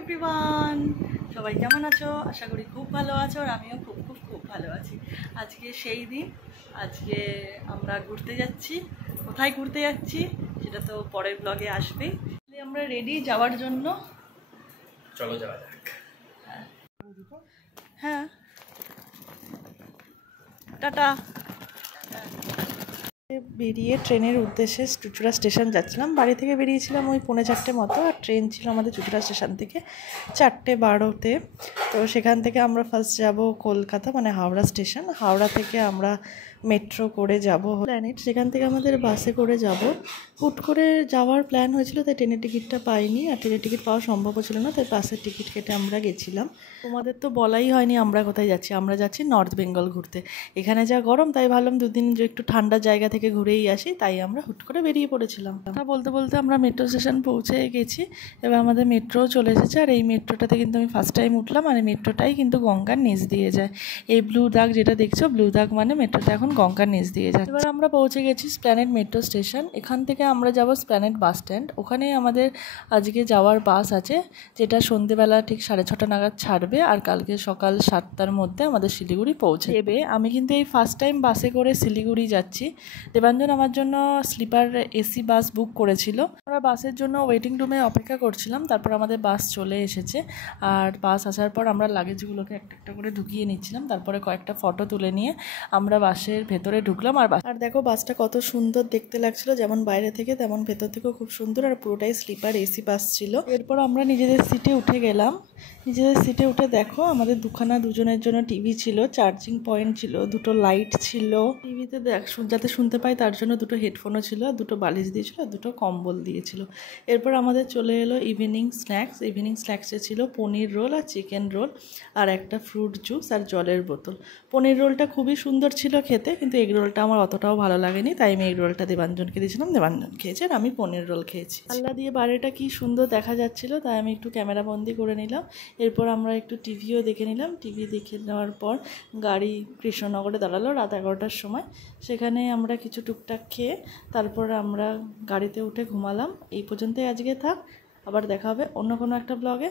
Everyone, সবাই কেমন আছো? আশা করি খুব ভালো আছো, আর আমিও খুব খুব খুব ভালো আছি। আজকে সেই দিন, আজকে আমরা ঘুরতে যাচ্ছি। কোথায় ঘুরতে যাচ্ছি সেটা তো পরের ব্লগে আসবেই। আমরা রেডি যাওয়ার জন্য, চলো যাওয়া যাক। হ্যাঁ, টাটা। বেরিয়ে ট্রেনের উদ্দেশ্যে চুঁচুড়া স্টেশন যাচ্ছিলাম। বাড়ি থেকে বেরিয়েছিলাম ওই 4:45 মতো, আর ট্রেন ছিল আমাদের চুঁচুড়া স্টেশন থেকে 4:12-তে। তো সেখান থেকে আমরা ফার্স্ট যাব কলকাতা, মানে হাওড়া স্টেশন। হাওড়া থেকে আমরা মেট্রো করে যাব প্ল্যানেট, সেখান থেকে আমাদের বাসে করে যাব। হুট করে যাওয়ার প্ল্যান হয়েছিল, তাই ট্রেনের টিকিটটা পাইনি, আর ট্রেনের টিকিট পাওয়া সম্ভব ছিল না, তাই বাসের টিকিট কেটে আমরা গেছিলাম। তোমাদের তো বলাই হয়নি আমরা কোথায় যাচ্ছি। আমরা যাচ্ছি নর্থ বেঙ্গল ঘুরতে। এখানে যা গরম, তাই ভাবলাম দুদিন যে একটু ঠান্ডা জায়গা থেকে ঘুরেই আসি, তাই আমরা হুট করে বেরিয়ে পড়েছিলাম। তা বলতে বলতে আমরা মেট্রো স্টেশন পৌঁছে গেছি। এবার আমাদের মেট্রোও চলে এসেছে, আর এই মেট্রোটাতে কিন্তু আমি ফার্স্ট টাইম উঠলাম। আর এই মেট্রোটাই কিন্তু গঙ্গার নিচ দিয়ে যায়। এই ব্লু দাগ যেটা দেখছো, ব্লু দাগ মানে মেট্রোটা এখন গঙ্গার নিচ দিয়ে যায়। এবার আমরা পৌঁছে গেছি স্প্ল্যানেড মেট্রো স্টেশন। এখান থেকে আমরা যাব স্প্ল্যানেড বাস স্ট্যান্ড। ওখানেই আমাদের আজকে যাওয়ার বাস আছে, যেটা সন্ধ্যেবেলা ঠিক 6:30 নাগাদ ছাড়বে, আর কালকে সকাল 7টার মধ্যে আমাদের শিলিগুড়ি পৌঁছে দেবে। আমি কিন্তু এই ফার্স্ট টাইম বাসে করে শিলিগুড়ি যাচ্ছি। দেবাঞ্জন আমার জন্য স্লিপার এসি বাস বুক করেছিল। আমরা বাসের জন্য ওয়েটিং রুমে অপেক্ষা করছিলাম, তারপর আমাদের বাস চলে এসেছে। আর বাস আসার পর আমরা লাগেজগুলোকে একটা একটা করে ঢুকিয়ে নিচ্ছিলাম, তারপরে কয়েকটা ফটো তুলে নিয়ে আমরা বাসের ভেতরে ঢুকলাম। আর দেখো বাসটা কত সুন্দর দেখতে লাগছিল, যেমন বাইরে থেকে তেমন ভেতর থেকেও খুব সুন্দর, আর পুরোটাই স্লিপার এসি বাস ছিল। এরপর আমরা নিজেদের সিটে উঠে গেলাম। নিজেদের সিটে উঠে দেখো আমাদের দুজনের জন্য টিভি ছিল, চার্জিং পয়েন্ট ছিল, দুটো লাইট ছিল টিভিতে, যাতে শুনতে পাই তার জন্য দুটো হেডফোনও ছিল, আর দুটো বালিশ দিয়েছিল, আর দুটো কম্বল দিয়েছিল। এরপর আমাদের চলে এলো ইভিনিং স্ন্যাক্স। ইভিনিং স্ন্যাক্সে ছিল পনির রোল আর চিকেন রোল, আর একটা ফ্রুট জুস আর জলের বোতল। পনির রোলটা খুবই সুন্দর ছিল খেতে, কিন্তু এগ রোলটা আমার অতটাও ভালো লাগেনি, তাই আমি এগ রোলটা দেবাঞ্জনকে দিয়েছিলাম। দেবাঞ্জন খেয়েছে, আর আমি পনির রোল খেয়েছি। আল্লাহ দিয়ে বাইরেটা কি সুন্দর দেখা যাচ্ছিল, তাই আমি একটু ক্যামেরা বন্দি করে নিলাম। এরপর আমরা একটু টিভিও দেখে নিলাম। টিভি দেখে নেওয়ার পর গাড়ি কৃষ্ণনগরে দাঁড়ালো রাত 11টার সময়। সেখানে আমরা কিছু টুকটাক খেয়ে তারপর আমরা গাড়িতে উঠে ঘুমালাম। এই পর্যন্তই আজকে থাক, আবার দেখা হবে অন্য কোনো একটা ব্লগে।